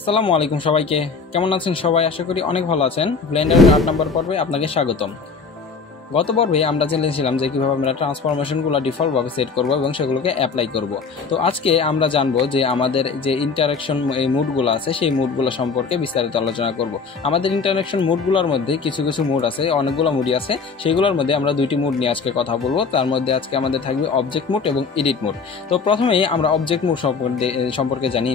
আসসালামু আলাইকুম সবাইকে, কেমন আছেন সবাই? আশা করি অনেক ভালো আছেন। ব্লেন্ডারের 8 নম্বর পর্বে আপনাকে স্বাগতম। গত পর্বে আমরা জেনেছিলাম যে কিভাবে আমরা ট্রান্সফরমেশনগুলো ডিফল্টভাবে সেট করব এবং সেগুলোকে অ্যাপ্লাই করব। তো আজকে আমরা জানবো যে আমাদের যে ইন্টারাকশন এই মুডগুলো আছে সেই মুডগুলো সম্পর্কে বিস্তারিত আলোচনা করব। আমাদের ইন্টারাকশন মুডগুলোর মধ্যে কিছু কিছু মুড আছে, অনেকগুলো মুডই আছে। সেইগুলোর মধ্যে আমরা দুইটি মুড নিয়ে আজকে কথা বলবো। তার মধ্যে আজকে আমাদের থাকবে অবজেক্ট মুড এবং এডিট মুড। তো প্রথমেই আমরা অবজেক্ট মুড সম্পর্কে জানি।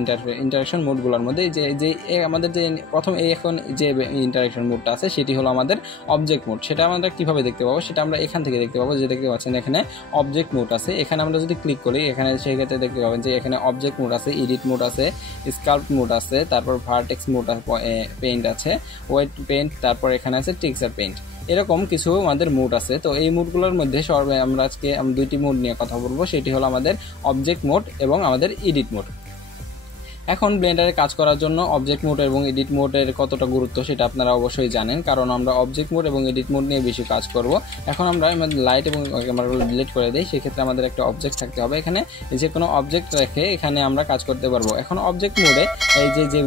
ইন্টারাকশন মুডগুলোর মধ্যে যে আমাদের যে প্রথম এখন যে ইন্টারাকশন মুডটা আছে সেটি হলো আমাদের অবজেক্ট মুড। সেটা আমরা কিভাবে দেখতে পাবো সেটা আমরা এখান থেকে দেখতে পাবো। যে দেখতে পাচ্ছেন এখানে অবজেক্ট মুড আছে, এখানে আমরা যদি ক্লিক করি এখানে সেই ক্ষেত্রে দেখতে পাবেন যে এখানে অবজেক্ট মুড আছে, এডিট মুড আছে, স্কাল্প মুড আছে, তারপর ভার্টেক্স মুড পেইন্ট আছে, ওয়েট পেইন্ট, তারপর এখানে আছে টেক্সচার পেইন্ট। এরকম কিছু আমাদের মুড আছে। তো এই মুডগুলোর মধ্যে আমরা আজকে দুইটি মুড নিয়ে কথা বলবো। সেটি হলো আমাদের অবজেক্ট মুড এবং আমাদের এডিট মুড। এখন ব্লেন্ডারে কাজ করার জন্য অবজেক্ট মোড এবং এডিট মোডের কতটা গুরুত্ব সেটা আপনারা অবশ্যই জানেন, কারণ আমরা অবজেক্ট মোড এবং এডিট মোড নিয়ে বেশি কাজ করব। এখন আমরা লাইট এবং ক্যামেরাগুলো ডিলিট করে দিই। সেক্ষেত্রে আমাদের একটা অবজেক্ট থাকতে হবে। এখানে যে কোনো অবজেক্ট রেখে এখানে আমরা কাজ করতে পারবো। এখন অবজেক্ট মোডে এই যে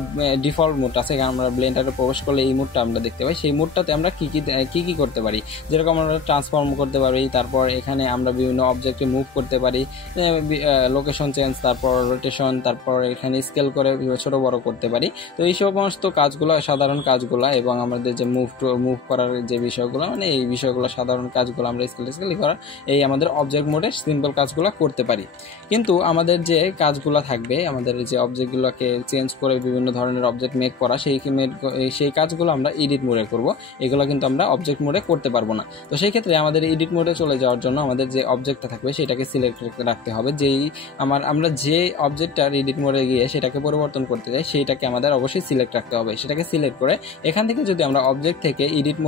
ডিফল্ট মোড আছে, এখানে আমরা ব্লেন্ডারে প্রবেশ করলে এই মোডটা আমরা দেখতে পাই। সেই মোডটাতে আমরা কি করতে পারি, যেরকম আমরা ট্রান্সফর্ম করতে পারি, তারপর এখানে আমরা বিভিন্ন অবজেক্টে মুভ করতে পারি, লোকেশন চেঞ্জ, তারপর রোটেশন, তারপর এখানে স্কেল করে ছোট বড় করতে পারি। তো এই সমস্ত কাজগুলো সাধারণ কাজগুলো এবং আমাদের যে মুভ করার যে বিষয়গুলো, মানে এই বিষয়গুলো সাধারণ কাজগুলো আমরা স্কেল করার এই আমাদের অবজেক্ট মোডে সিম্পল কাজগুলো করতে পারি। কিন্তু আমাদের যে কাজগুলো থাকবে, আমাদের যে অবজেক্টগুলোকে চেঞ্জ করে বিভিন্ন ধরনের অবজেক্ট মেক করা, সেই কাজগুলো আমরা এডিট মোডে করব। এগুলো কিন্তু আমরা অবজেক্ট মোডে করতে পারবো না। তো সেই ক্ষেত্রে আমাদের এডিট মোডে চলে যাওয়ার জন্য আমাদের যে অবজেক্টটা থাকবে সেটাকে সিলেক্ট রাখতে হবে। আমরা যে অবজেক্টটার এডিট মোডে গিয়ে সেটাকে পরিবর্তন করতে চাই সেইটাকে আমাদের অবশ্যই সিলেক্ট রাখতে হবে। সেটাকে সিলেক্ট করে এখান থেকে যদি আমরা অবজেক্ট থেকে এডিট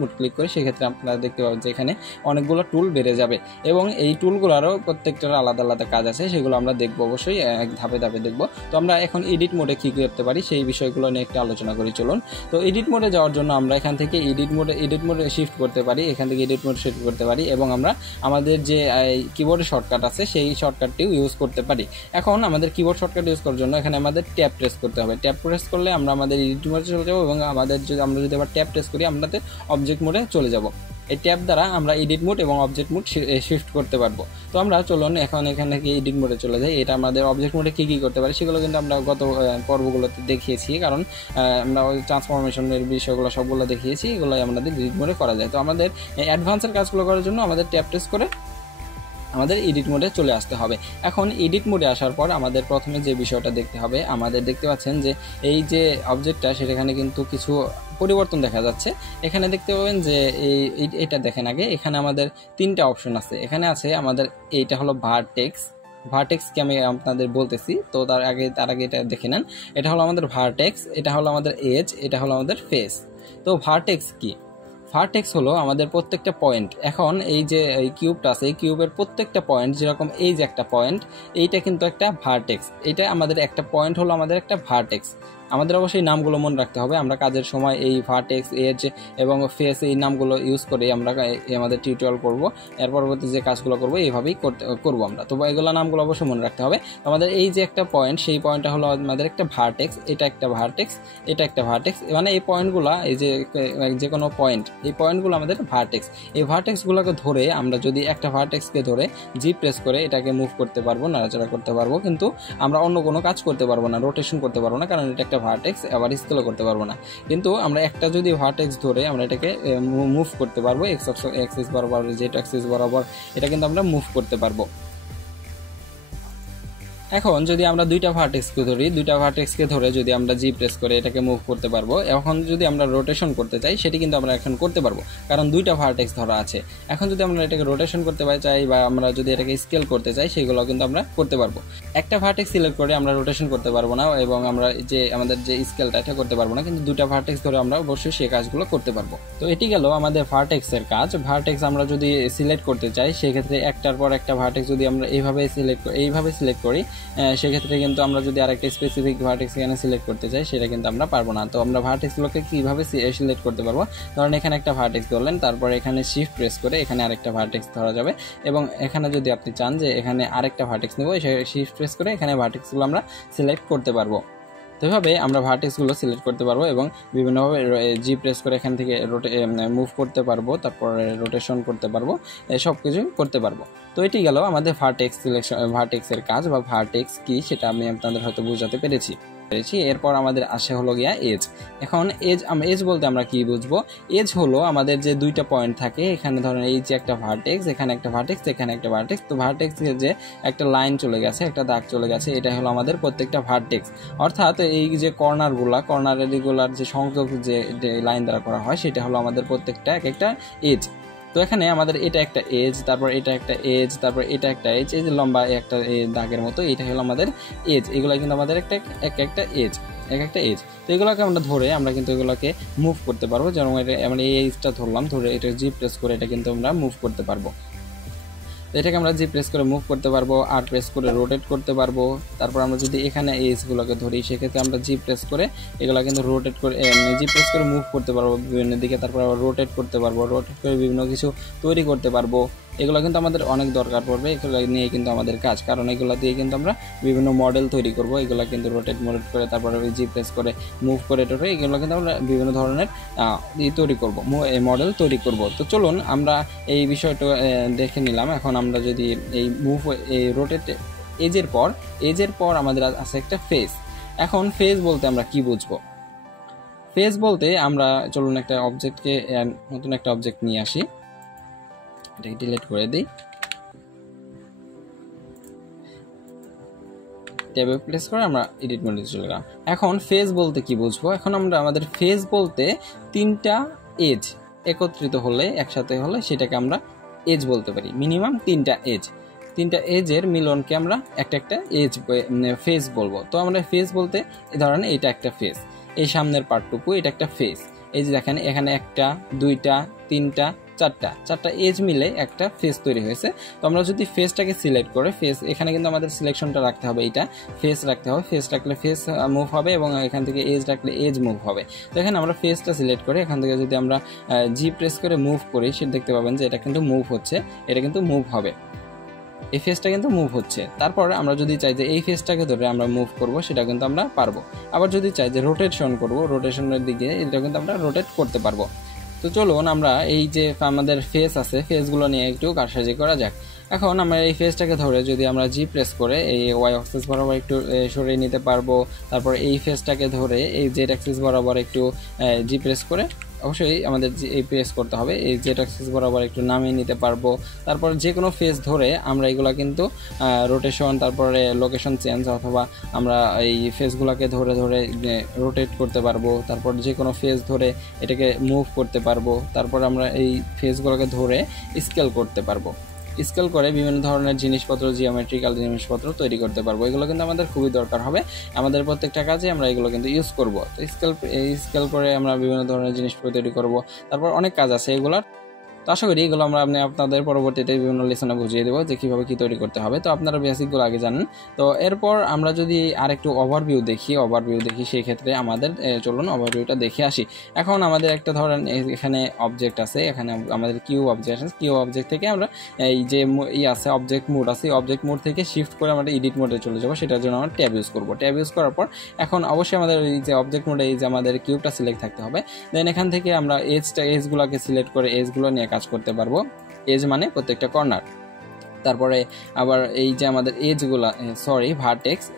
মোড ক্লিক করি, সেক্ষেত্রে আপনারা দেখতে পাবেন যে এখানে অনেকগুলো টুল বেড়ে যাবে এবং এই টুলগুলোরও প্রত্যেকটার আলাদা আলাদা কাজ আছে। সেগুলো আমরা দেখবো, অবশ্যই এক ধাপে ধাপে দেখবো। তো আমরা এখন এডিট মোডে কী করতে পারি সেই বিষয়গুলো নিয়ে একটু আলোচনা করি চলুন। তো এডিট মোডে যাওয়ার জন্য আমরা এখান থেকে এডিট মোডে শিফট করতে পারি, এখান থেকে এডিট মোড শিফট করতে পারি এবং আমরা আমাদের যে কিবোর্ডের শর্টকাট আছে সেই শর্টকাটটিও ইউজ করতে পারি। এখন আমাদের কিবোর্ড শর্টকাট ইউজ করার জন্য এখানে আমাদের ট্যাব প্রেস করতে হবে। ট্যাব প্রেস করলে আমরা আমাদের এডিট মোডে চলে যাবো এবং আমরা যদি আবার ট্যাব প্রেস করি আমাদের অবজেক্ট মোডে চলে যাব। এই ট্যাব দ্বারা আমরা এডিট মোড এবং অবজেক্ট মোড শিফট করতে পারবো। তো আমরা চলুন এখন এখানে এডিট মোডে চলে যাই। এটা আমাদের অবজেক্ট মোডে কী করতে পারি সেগুলো কিন্তু আমরা গত পর্বগুলোতে দেখিয়েছি, কারণ আমরা ওই ট্রান্সফরমেশনের বিষয়গুলো সবগুলো দেখিয়েছি। এগুলো আমাদের এডিট মোডে করা যায়। তো আমাদের অ্যাডভান্সের কাজগুলো করার জন্য আমাদের ট্যাব প্রেস করে আমাদের এডিট মোডে চলে আসতে হবে। এখন এডিট মোডে আসার পর আমাদের প্রথমে যে বিষয়টা দেখতে হবে, আমাদের দেখতে পাচ্ছেন যে এই যে অবজেক্টটা সেখানে কিন্তু কিছু পরিবর্তন দেখা যাচ্ছে। এখানে দেখতে পাবেন যে এটা দেখেন আগে এখানে আমাদের তিনটা অপশন আছে। এখানে আছে আমাদের এইটা হলো ভার্টেক্সকে আমি আপনাদের বলতেছি। তো তার আগে এটা দেখে নেন। এটা হলো আমাদের ভার্টেক্স, এটা হলো আমাদের এজ, এটা হলো আমাদের ফেস। তো ভার্টেক্স কি? ভার্টেক্স হলো আমাদের প্রত্যেকটা পয়েন্ট। এখন এই যে কিউবটা আছে, এই কিউবের প্রত্যেকটা পয়েন্ট, যেরকম এই যে একটা পয়েন্ট, এইটা কিন্তু একটা ভার্টেক্স। এটা আমাদের একটা পয়েন্ট হলো আমাদের একটা ভার্টেক্স। আমাদের অবশ্যই নামগুলো মনে রাখতে হবে। আমরা কাজের সময় এই ভার্টেক্স, এজ এবং ফেস এই নামগুলো ইউজ করে আমরা আমাদের টিউটোরিয়াল করব। এর পরবর্তী যে কাজগুলো করবো এইভাবেই করবো আমরা। তো এগুলো নামগুলো অবশ্যই মনে রাখতে হবে। আমাদের এই যে একটা পয়েন্ট, সেই পয়েন্টটা হলো আমাদের একটা ভার্টেক্স, এটা একটা ভার্টেক্স, এটা একটা ভার্টেক্স। মানে এই পয়েন্টগুলো, এই যে কোনো পয়েন্ট, এই পয়েন্টগুলো আমাদের ভার্টেক্স। এই ভার্টেক্সগুলোকে ধরে আমরা যদি একটা ভার্টেক্সকে ধরে জি প্রেস করে এটাকে মুভ করতে পারবো, নাড়াচাড়া করতে পারবো, কিন্তু আমরা অন্য কোনো কাজ করতে পারবো না, রোটেশন করতে পারবো না, কারণ এটা একটা ভার্টেক্স। আবার স্কেলও করতে পারবো না। কিন্তু আমরা একটা যদি ভার্টেক্স ধরে আমরা এটাকে মুভ করতে পারবো, এক্সিস বরাবর, জেড অ্যাক্সিস বরাবর এটা কিন্তু আমরা মুভ করতে পারবো। এখন যদি আমরা দুইটা ভার্টেক্সকে ধরে যদি আমরা জি প্রেস করে এটাকে মুভ করতে পারবো। এখন যদি আমরা রোটেশন করতে চাই সেটি কিন্তু আমরা এখন করতে পারবো, কারণ দুইটা ভার্টেক্স ধরা আছে। এখন যদি আমরা এটাকে রোটেশন করতে চাই বা আমরা যদি এটাকে স্কেল করতে চাই সেগুলো কিন্তু আমরা করতে পারবো। একটা ভার্টেক্স সিলেক্ট করে আমরা রোটেশন করতে পারবো না এবং আমরা আমাদের যে স্কেলটা এটা করতে পারবো না, কিন্তু দুইটা ভার্টেক্স ধরে আমরা অবশ্যই সেই কাজগুলো করতে পারবো। তো এটি গেল আমাদের ভার্টেক্সের কাজ। ভার্টেক্স আমরা যদি সিলেক্ট করতে চাই সেক্ষেত্রে একটার পর একটা ভার্টেক্স যদি আমরা এইভাবে সিলেক্ট করি, সেক্ষেত্রে কিন্তু আমরা যদি আরেকটা স্পেসিফিক ভার্টেক্স এখানে সিলেক্ট করতে চাই সেটা কিন্তু আমরা পারবো না। তো আমরা ভার্টেক্সগুলোকে কীভাবে সিলেক্ট করতে পারবো, ধরেন এখানে একটা ভার্টেক্স ধরলেন, তারপর এখানে শিফট প্রেস করে এখানে আরেকটা ভার্টেক্স ধরা যাবে এবং এখানে যদি আপনি চান যে এখানে আরেকটা ভার্টেক্স নেব, শিফট প্রেস করে এখানে ভার্টেক্সগুলো আমরা সিলেক্ট করতে পারবো। তো এভাবে আমরা ভার্টেক্সগুলো সিলেক্ট করতে পারবো এবং বিভিন্নভাবে জি প্রেস করে এখান থেকে মুভ করতে পারবো, তারপরে রোটেশন করতে পারবো, সব কিছু করতে পারবো। তো এটি গেল আমাদের ভার্টেক্স সিলেকশন, ভার্টেক্সের কাজ বা ভার্টেক্স কি সেটা আমি আপনাদের হয়তো বোঝাতে পেরেছি। এরপর আমাদের আসে হলো গিয়া এজ। এখন এজ বলতে আমরা কি বুঝবো? এজ হলো আমাদের যে দুইটা পয়েন্ট থাকে, এখানে ধরেন এই যে একটা ভার্টেক্স, এখানে একটা ভার্টেক্স, এখানে একটা ভার্টেক্স। তো ভার্টেক্সের যে একটা লাইন চলে গেছে, একটা দাগ চলে গেছে, এটা হলো আমাদের প্রত্যেকটা ভার্টেক্স। অর্থাৎ এই যে কর্নারের রেগুলার যে সংযোগ যে লাইন দ্বারা করা হয় সেটা হলো আমাদের প্রত্যেকটা এক একটা এজ। তো এখানে আমাদের এটা একটা এজ, তারপর এটা একটা এজ, তারপর এটা একটা এজ, এই যে লম্বা একটা দাগের মতো, এটা হলো আমাদের এজ। এগুলো কিন্তু আমাদের একটা এজ। তো এগুলোকে আমরা ধরে আমরা কিন্তু এগুলোকে মুভ করতে পারবো। যেমন আমরা এই এজটা ধরলাম, ধরে এটা জি প্রেস করে এটা কিন্তু আমরা মুভ করতে পারবো। তো এটাকে আমরা জি প্রেস করে মুভ করতে পারবো, আর প্রেস করে রোটেট করতে পারবো। তারপর আমরা যদি এখানে এজগুলোকে ধরি সেক্ষেত্রে আমরা জি প্রেস করে এগুলো কিন্তু রোটেট করে জি প্রেস করে মুভ করতে পারবো বিভিন্ন দিকে। তারপর আবার রোটেট করতে পারবো, রোটেট করে বিভিন্ন কিছু তৈরি করতে পারবো। এগুলো কিন্তু আমাদের অনেক দরকার পড়বে, এগুলো নিয়ে কিন্তু আমাদের কাজ, কারণ এগুলো দিয়ে কিন্তু আমরা বিভিন্ন মডেল তৈরি করব। এগুলো কিন্তু রোটেট করে তারপরে জি প্রেস করে মুভ করে এগুলো কিন্তু আমরা বিভিন্ন ধরনের তৈরি করবো, মডেল তৈরি করব। তো চলুন আমরা এই বিষয়টা দেখে নিলাম। এখন আমরা যদি এই রোটেট এজের পর আমাদের আছে একটা ফেস। এখন ফেস বলতে আমরা কি বুঝবো? ফেস বলতে আমরা চলুন একটা অবজেক্টকে, নতুন একটা অবজেক্ট নিয়ে আসি, এটাকে ডিলিট করে দিই, ট্যাবে প্রেস করে আমরা এডিট মোডে চলে গেলাম। এখন ফেজ বলতে কি বুঝবো? এখন আমরা আমাদের ফেজ বলতে তিনটা এজ একত্রিত হলে, একসাথে হলে সেটাকে আমরা এজ বলতে পারি। মিনিমাম তিনটা এজের মিলনকে আমরা একটা এজ ফেজ বলবো। তো আমরা ফেজ বলতে ধরেন এটা একটা ফেজ, এই সামনের পার্টটুকু এটা একটা ফেজ। এই যে দেখেন এখানে একটা, দুইটা, তিনটা, চারটা এজ মিলে একটা ফেস তৈরি হয়েছে। তো আমরা যদি ফেসটাকে সিলেক্ট করে এখানে কিন্তু আমাদের সিলেকশনটা রাখতে হবে, এটা ফেস রাখতে হবে। ফেস রাখলে ফেস মুভ হবে এবং এখান থেকে এজ রাখলে এজ মুভ হবে। তো এখানে আমরা ফেসটা সিলেক্ট করে এখান থেকে যদি আমরা জি প্রেস করে মুভ করি, সেটা দেখতে পাবেন যে এটা কিন্তু মুভ হচ্ছে, এটা কিন্তু মুভ হবে, এই ফেসটা কিন্তু মুভ হচ্ছে। তারপরে আমরা যদি চাই যে এই ফেসটাকে ধরে আমরা মুভ করব, সেটা কিন্তু আমরা পারবো। আবার যদি চাই যে রোটেশন করব, রোটেশনের দিকে এটা কিন্তু আমরা রোটেট করতে পারবো। তো চলুন আমরা এই যে আমাদের ফেস আছে, ফেসগুলো নিয়ে একটু কারসাজি করা যাক। এখন আমরা এই ফেসটাকে ধরে যদি আমরা জি প্রেস করে এই ওয়াই অ্যাক্সিস বরাবর একটু সরিয়ে নিতে পারবো। তারপর এই ফেসটাকে ধরে এই জেড অ্যাক্সিস বরাবর একটু জি প্রেস করে, অবশ্যই আমাদের এই প্রেস করতে হবে, এই জেড অ্যাক্সিস বরাবর একটু নামিয়ে নিতে পারবো। তারপর যে কোনো ফেস ধরে আমরা এগুলো কিন্তু রোটেশন, তারপরে লোকেশন চেঞ্জ, অথবা আমরা এই ফেসগুলোকে ধরে রোটেট করতে পারবো। তারপর যে কোনো ফেস ধরে এটাকে মুভ করতে পারবো। তারপর আমরা এই ফেসগুলোকে ধরে স্কেল করতে পারবো, স্কেল করে বিভিন্ন ধরনের জিনিসপত্র, জিওমেট্রিক্যাল জিনিসপত্র তৈরি করতে পারবো। এগুলো কিন্তু আমাদের খুবই দরকার হবে, আমাদের প্রত্যেকটা কাজে আমরা এগুলো কিন্তু ইউজ করব। তো স্কেল করে আমরা বিভিন্ন ধরনের জিনিসপত্র তৈরি করব। তারপর অনেক কাজ আছে এগুলার। তো আশা করি এগুলো আমরা আপনাদের পরবর্তীতে বিভিন্ন লেসনে বুঝিয়ে দেবো যে কীভাবে কী তৈরি করতে হবে। তো আপনারা বেসিকগুলো আগে জানেন। তো এরপর আমরা যদি আরেকটু ওভারভিউ দেখি সেই ক্ষেত্রে আমাদের চলুন ওভারভিউটা দেখে আসি। এখন আমাদের একটা ধরেন এখানে অবজেক্ট আছে, এখানে আমাদের কিউ অবজেক্ট আছে, কিউ অবজেক্ট থেকে আমরা এই যে আছে অবজেক্ট মোড আছে, অবজেক্ট মোড থেকে শিফট করে আমরা এডিট মোডে চলে যাবো। সেটার জন্য আমরা ট্যাব ইউজ করবো। ট্যাব ইউজ করার পর এখন অবশ্যই আমাদের এই যে অবজেক্ট মোডে এই যে আমাদের কিউবটা সিলেক্ট থাকতে হবে। দেন এখান থেকে আমরা এজগুলোকে সিলেক্ট করে এজগুলো নিয়ে কাজ করতে পারবো। এজ মানে প্রত্যেকটা কর্নার। তারপরে আবার এই যে আমাদের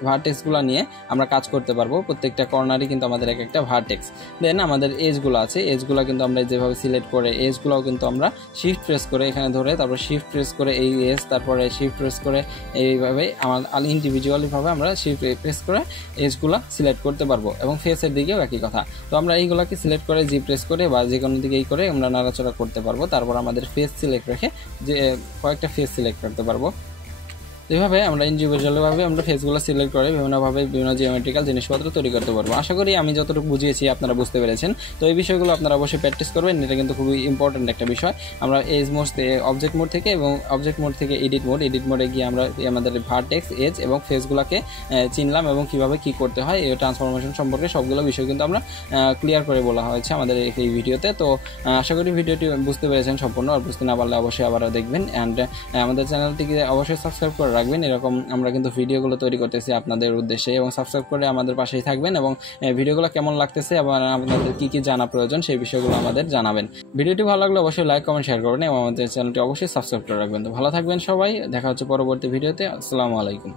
ভার্টেক্সগুলো নিয়ে আমরা কাজ করতে পারবো। প্রত্যেকটা কর্নারই কিন্তু আমাদের একটা ভার্টেক্স। দেন আমাদের এজগুলো আছে, এজগুলো কিন্তু আমরা যেভাবে সিলেক্ট করে এজগুলোও কিন্তু আমরা শিফট প্রেস করে এখানে ধরে, তারপর শিফট প্রেস করে এই এজ, তারপরে শিফট প্রেস করে এইভাবে আমার ইন্ডিভিজুয়ালিভাবে আমরা শিফট প্রেস করে এজগুলো সিলেক্ট করতে পারবো। এবং ফেসের দিকেও একই কথা। তো আমরা এইগুলোকে সিলেক্ট করে জি প্রেস করে বা যে কোনো দিকেই করে আমরা নাড়াচড়া করতে পারবো। তারপর আমাদের ফেস সিলেক্ট রেখে যে কয়েকটা ফেস সিলেক্ট করতে পারবো। এইভাবে আমরা ইন্ডিভিজুয়ালভাবে আমরা ফেসগুলো সিলেক্ট করে বিভিন্নভাবে বিভিন্ন জিওমেট্রিক্যাল জিনিসপত্র তৈরি করতে পারবো। আশা করি আমি যতটুকু বুঝিয়েছি আপনারা বুঝতে পেরেছেন। তো এই বিষয়গুলো আপনারা অবশ্যই প্র্যাকটিস করবেন, এটা কিন্তু খুবই ইম্পর্টেন্ট একটা বিষয়। আমরা অবজেক্ট মোড থেকে এবং অবজেক্ট মোড থেকে এডিট মোডে গিয়ে আমরা আমাদের ভার্টেক্স, এজ এবং ফেসগুলোকে চিনলাম এবং কিভাবে কি করতে হয় এই ট্রান্সফরমেশন সম্পর্কে সবগুলো বিষয় কিন্তু আমরা ক্লিয়ার করে বলা হয়েছে আমাদের এই ভিডিওতে। তো আশা করি ভিডিওটি বুঝতে পেরেছেন সম্পূর্ণ। আর বুঝতে না পারলে অবশ্যই আবারও দেখবেন। অ্যান্ড আমাদের চ্যানেলটিকে অবশ্যই সাবস্ক্রাইব করে রাখবেন। এরকম আমরা কিন্তু ভিডিওগুলো তৈরি করতেছি আপনাদের উদ্দেশ্যে, এবং সাবস্ক্রাইব করে আমাদের পাশেই থাকবেন এবং ভিডিওগুলো কেমন লাগতেছে এবং আপনাদের কী কী জানা প্রয়োজন সেই বিষয়গুলো আমাদের জানাবেন। ভিডিওটি ভালো লাগলে অবশ্যই লাইক কমেন্ট শেয়ার করবেন এবং আমাদের চ্যানেলটি অবশ্যই সাবস্ক্রাইব করে রাখবেন। তো ভালো থাকবেন সবাই, দেখা হচ্ছে পরবর্তী ভিডিওতে। আসসালামু আলাইকুম।